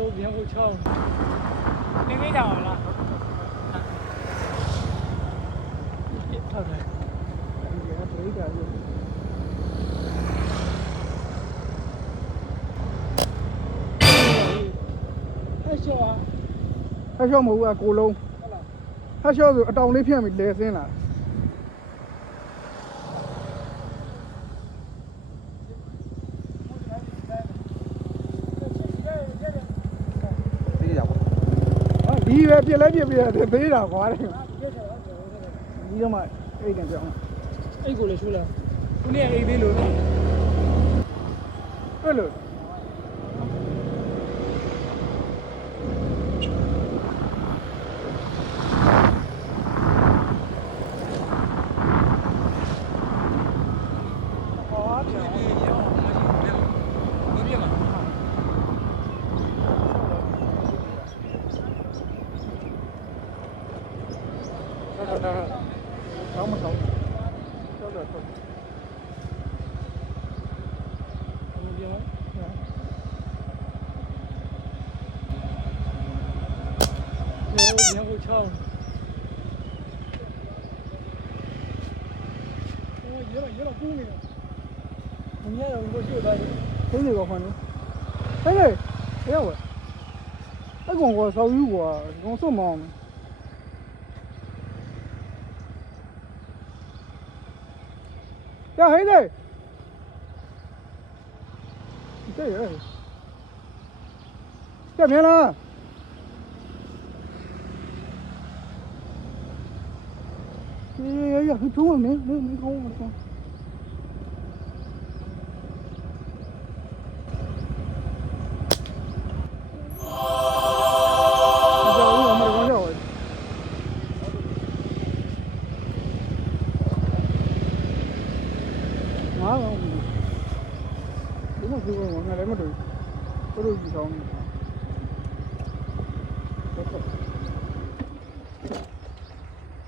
我别我瞧，你没讲完了？好的。太小啊！太小冇啊，过笼。太小就当你片咪来先啦。ဒီပဲပြက်လိုက်ပြက်ပြက်သေးတာကွာတဲ့ဒီတော့မှအိတ်ကန်ကြောင်း အိတ်ကိုလည်းချိုးလာခုနေ့အိတ်သေးလို့ အဲ့လိုကောင်းမကောင်းဆောက်တော့ဆောက်别了。别我瞧。爷了公里。你看我就在。သိနေကောခွန်နေဟဲ့လေရဲဝဲအကောင်ကဆောက်ယူကွာကောင်စုံမောင်း呀，黑的，这人，这边了，呀，中文没看我说。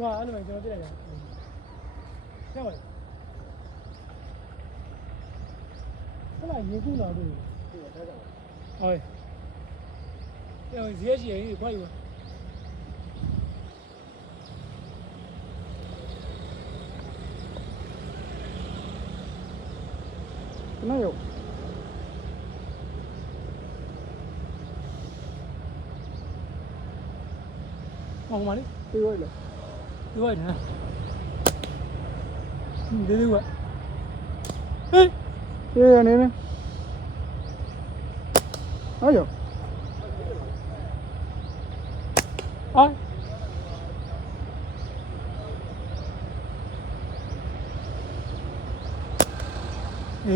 ကွာအဲ့လိုပဲကျွန်တော်ပြလိုက်တာဆက်ပါဆက်လာရေကူးလာလို့ဟုတ်တယ်ဇေယျရှိရင်ခွာယူပါ没有。ဟောမှာလေ 对了。对外的。对吧？哎，这呢？哎呦！哎。哎。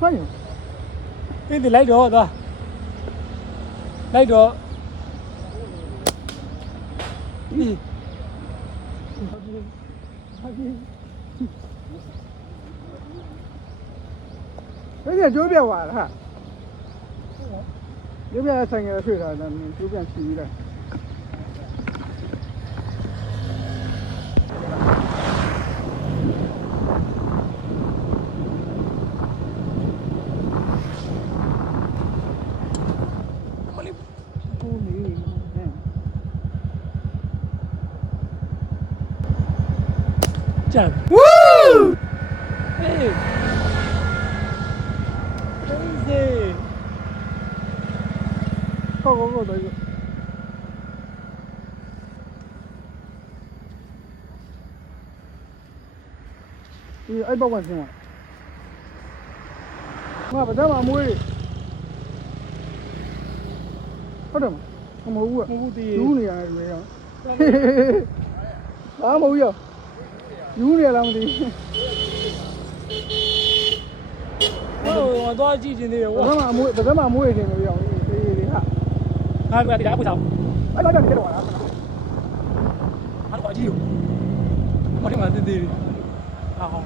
哎呦！你得来着是吧？来着。你。人家就别玩了哈。这边3个睡了，咱们就变体育了。Woo! Hey! Crazy! Go, there you go. Ai bao quần xem ạ? Mà phải ra mà mua đi. Có được mà? Không mua à? Mua thì... Chú này à? Đó mua gì? Chú này làm gì?我多少几斤的我？phải mà mua thì mới hiểu thì hạ. Hai cái đã sao? Ai nói cho cái đồ đó? Hắn gọi gì? Có thể mà tiền đi. À không.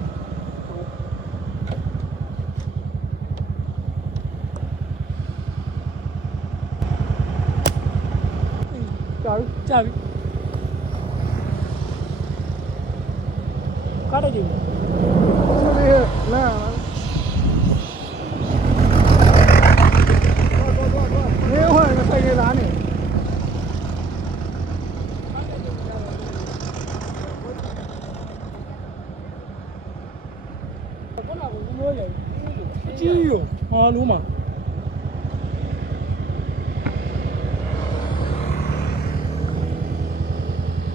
Chào. Có đây gì? Là ပြောရအကြီးရောဟာလို့မှာ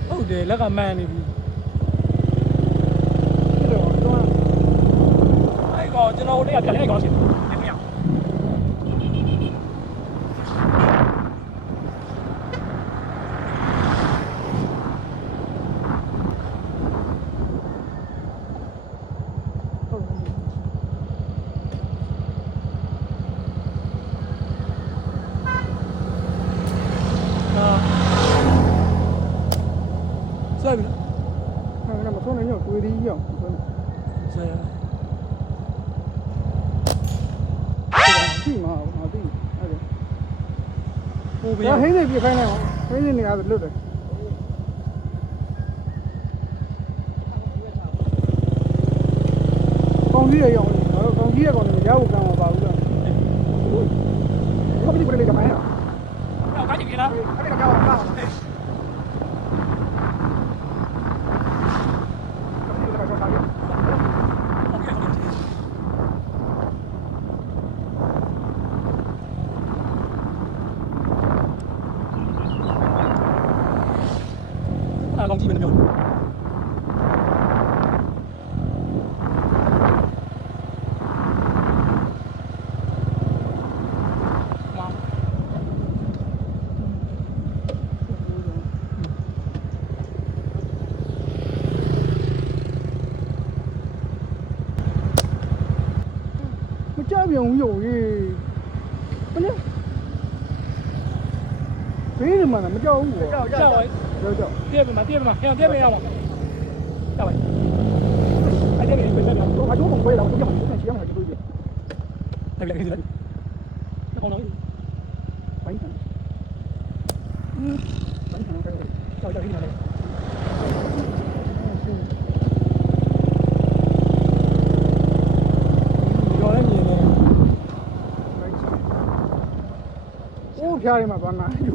ဟုတ်တယ်လက်ကမှန်နေပြီအဲ့ကောင်ကျွန်တော်တို့ကပြန်လဲကောင်ရှိတယ်မရဆွဲပြီနော် 那么说人要对的一样， ဆွဲ气嘛，啊对，那个。 ပို့ပေး 那黑的别开那个，黑的你还是留着。ကောင်းကြီးရအောင်လေငါတို့ကောင်းကြီးရကောင်တွေရောက်ကံမပါဘူးလားဘာဖြစ်လဲကြမ်းရအောင် တော့ကားကြည့်ပြီလား အဲ့ဒါကောင်းအောင်အားကောင်းကြည့်မယ်ပြောမကြပြုံရုံကြီးဘယ်လဲဘေးမှာမကြောက်ဘူး ကြောက်ပါ ကြောက် ပြည့်ပါမပြည့်ပါမဟဲ့ပြည့်မရပါကြောက်ပါအဲ့ဒါကိုပြည့်ပါ တော့အကျိုးပုံပွဲတော့ကြောက်မှာချီရမှာကြည့်လို့ တယ်လည်းကြည့်လိုက်ကောင်းတော့ ဘိုင်းခံဘိုင်းခံတော့ ကြောက်ကြည့်နေတယ်ကြော်လည်းမြင်နေ โอ้ဖျားရမှာဘာနာယူ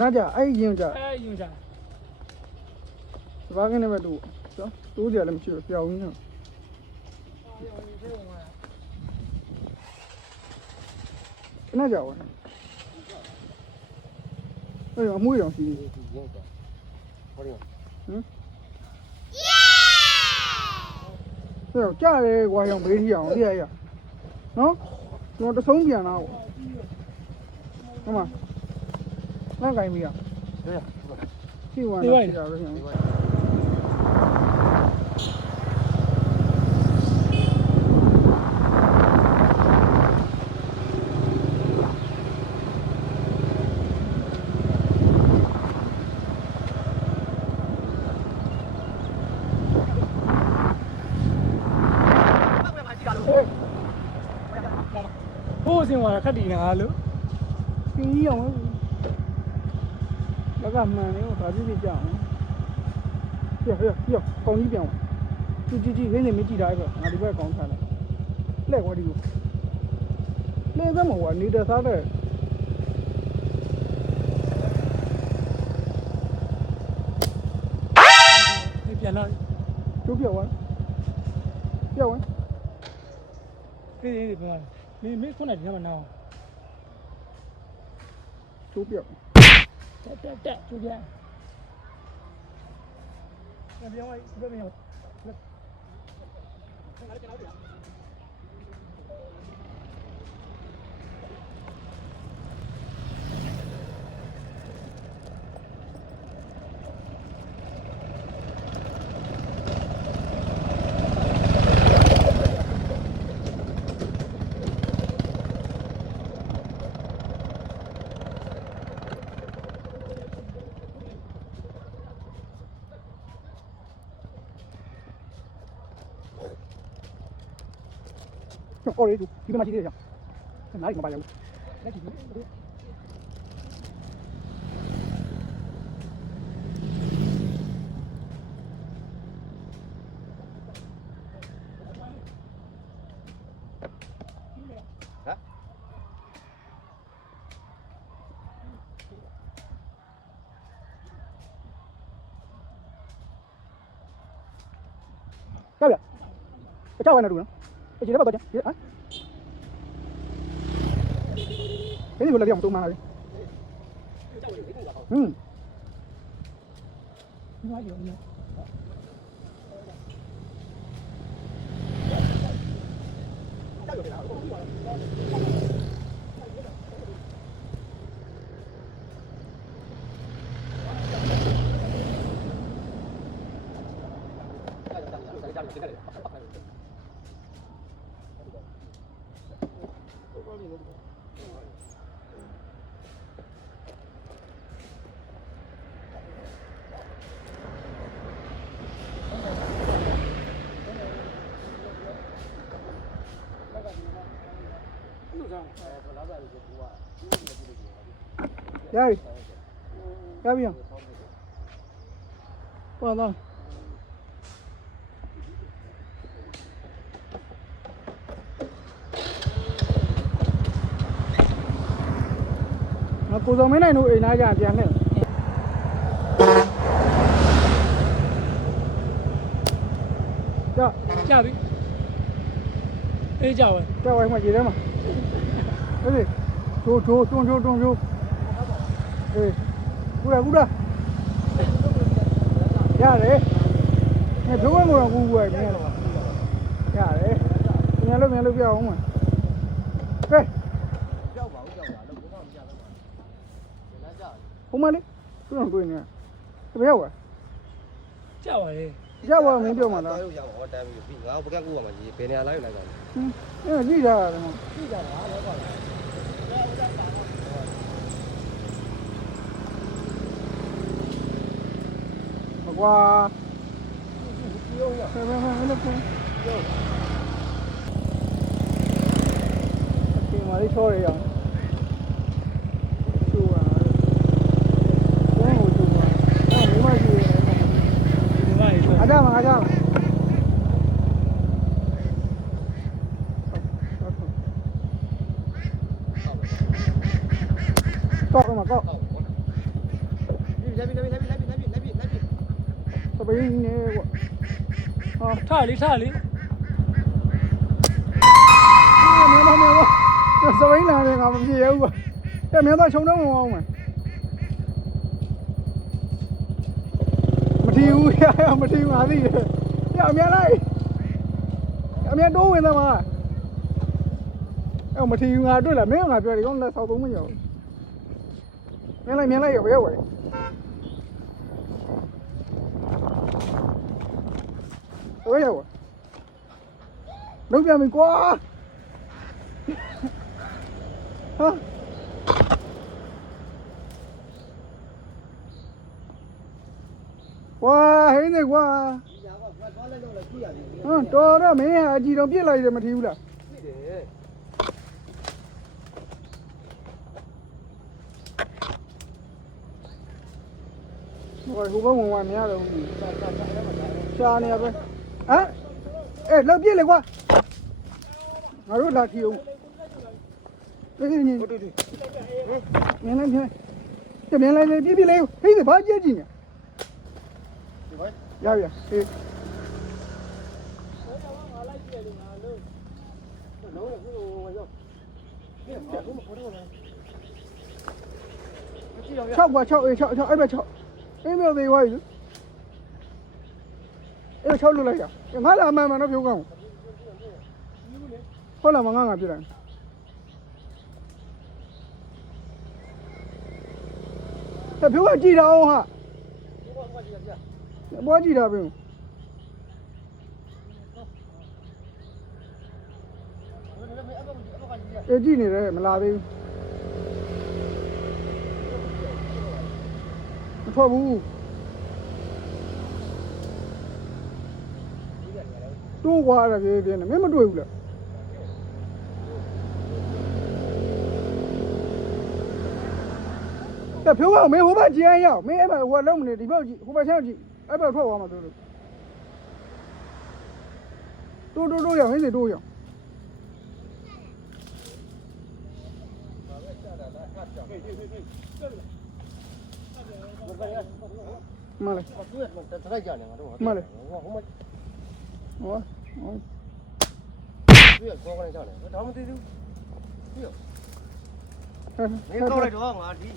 ဒါကြအဲ့ရင်ကြ အဲ့ယူကြ ဘာကင်းနေမဲ့တူနော်တိုးကြလည်းမရှိဘူးပြောင်းရင်းနော်ခဏကြာပါနဲ့အဲ့အမွှေးတော်ရှိတယ်ဟမ်ဆိုတော့ကြားရဲကွာရောင်ဘေးထီအောင်သိရရနော်ကျွန်တော်တဆုံးပြန်လာပေါ့ဟုတ်မှာလမ်းကင်ပြီရရှိဝမ်းတော့ရှိတာလို့ရှိရင်ဟိုးစင်သွားခက်တီနာလို့ ပြီးအောင်လက်ကမှန်နေတော့ဒါကြည့်ကြည့်ကြအောင်ပြပြပြကောင်းကြီးပြန်ကြည့်ကြည့်ကြည့်ခင်းနေမကြည့်တာအဲ့ငါဒီဘက်ကောင်းထားလိုက်လက်ကွာဒီကိုလက်ဘက်မှာနေတဲ့စားတဲ့ ပြန်လာ ကျိုးပြောက်သွားပြောက်ဝင် ပြေးပြေးပြန်မင်းခုနကဒီမှာနား ကျိုးပြောက် တက်ကျူပြန်ပြန်ဝိုင်းပြန်ပြန်အော်လေဒီဘက်မှာကြည့်ရအောင်နားရီမပါရဘူးလက်ကြည့် ဟ ကြောက်ရအကြောက်ရနေတူနော်အကြည့်တော့တော့ဟမ်ဘယ်လိုလဲပြောင်းတုံးမှာလဲ你妈有呢？ရပြီအောင်ပေါ်တော့ကိုစုံမင်းနိုင်တို့အိမ်သားကြပြန်နဲ့下ပြီအေးကြပါကြောက်ဝိုင်းမှာခြေထဲမှာဟေးထိုးတွန်းအေးကူလာရတယ်ငါဘိုးဝဲမောင်ကူကူရတယ်ရတယ်မြန်လို့ပြအောင်မှာကဲကြောက်ပါလို့ဘိုးမောင်ပြတော့မှာလမ်းကြဟိုမလေးသူ့အောင်တွေ့နေဘယ်ရောက်ပါကြပါလေရောက်ပါမင်းပြောမှာလားရောက်ဟောတန်းပြီးငါဘကကူကမှရေဘယ်နေရာလိုက်လိုက်ပါလဲကြည့်တာတယ်ကြည့်တာလားတော့ပါလားမကွာပြောရဆယ်ပဲလည်းပြန်ပြောဒီမှာလေးချောရအောင်ချူပါဘယ်ကိုချူပါအဲ့မိမရှိရဒီမှာရေအားကြပါကောက်မှာကောက်စပင်းနေကွာထားလေမစပင်းလာတယ်ငါမပြေရဘူးကွာအဲ့မင်းသားခြုံတော့မအောင်မယ်မထီဘူးမထီဘူးငါသိတယ်ရအမြန်လိုက်အမြန်တိုးဝင်သမားအဲ့မထီဘူးငါတွေ့လားမင်းငါပြောတယ်ကောလက်ဆောက်သုံးမကျော်မြန်လိုက်ရောဘယ်ရောက်ဝဲရောက်လုံးပြန်ပြီကွာဟာဝါဟင်းနေကွာတော်တော့မင်းအကြည့်တော့ပြစ်လိုက်တယ်မထီဘူးလားပြစ်တယ်ဟိုဘဝင်မရတော့ဘူးရှာနေရပဲဟမ်အေးလောက်ပြစ်လေကွာငါတို့လာထီအောင်တွေ့နေမြန်လိုက်ပြစ်လေဟေးဘာကြည့်ကြည့်နေရဟေး6 အဲ့ဘက်6အေးမျိုးသေးဝိုင်းလူအေး6လွတ်လိုက်ရငါလာမှန်တော့ပြုံးကောင်းဟုတ်လားမငါပြတယ်တပြုံးကကြည့်တာအောင်ဟာဘွားကြည့်တာပြုံးအေးကြည့်နေတယ်မလာသေးဘူးမထွက်ဘူးတိုးွားရတယ်ပြင်းနေမင်းမတွေ့ဘူးလားတဖြိုးကမင်းဟိုဘက်ကြမ်းရောက်မင်းအဲ့ဘက်ဟိုလုံးမနေဒီဘက်ကြည့်ဟိုဘက်ချမ်းကြည့်အဲ့ဘက်ထွက်သွားမှာတိုးရောက်ဟင်းစီတိုးရောက်မလေးသူကတိုက်ကြတယ်ငါတို့မလေး ဟောဟော ပြီးတော့ကောကနေကြောက်တယ်ဒါမှမသိဘူးပြီးတော့ ဟဲ့ နေတော့လိုက်တော့ငါဒီ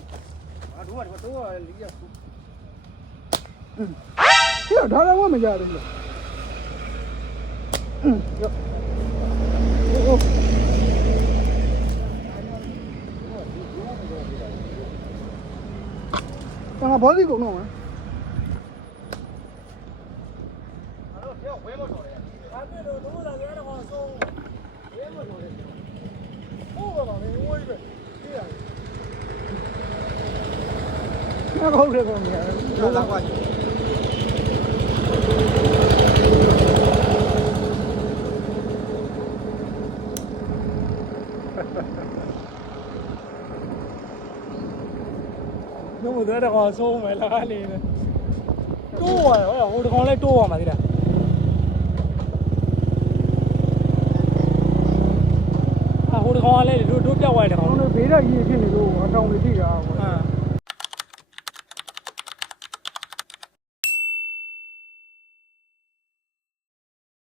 ငါတို့ကတော့လီးရခု ဒီတော့ဒါလည်းဝတ်မကြဘူးလားရောဟိုငါဘောဒီကုန်တော့မ အဲ့တော့ပြောဝဲမတော်တယ် ဘာဖြစ်လို့တို့လာကြတော့ဆုံးဝဲမလို့လေဟုတ်ပါပါမင်းဝိုးပဲကြည့်ရတယ် ငါဟုတ်တယ်ကောမြာ လာလာကွာ တို့မတဲ့တော့ဆုံးမယ်လားနေတယ်တိုးသွားရောဟိုတကောင်လဲတိုးသွားမှာဒီလားဟိုတကောင်ကလည်းတို့ပြောက်သွားတဲ့ကောင် ကျွန်တော်ဘေးကရေဖြစ်နေလို့အတောင်လေးထိတာကွာ အာ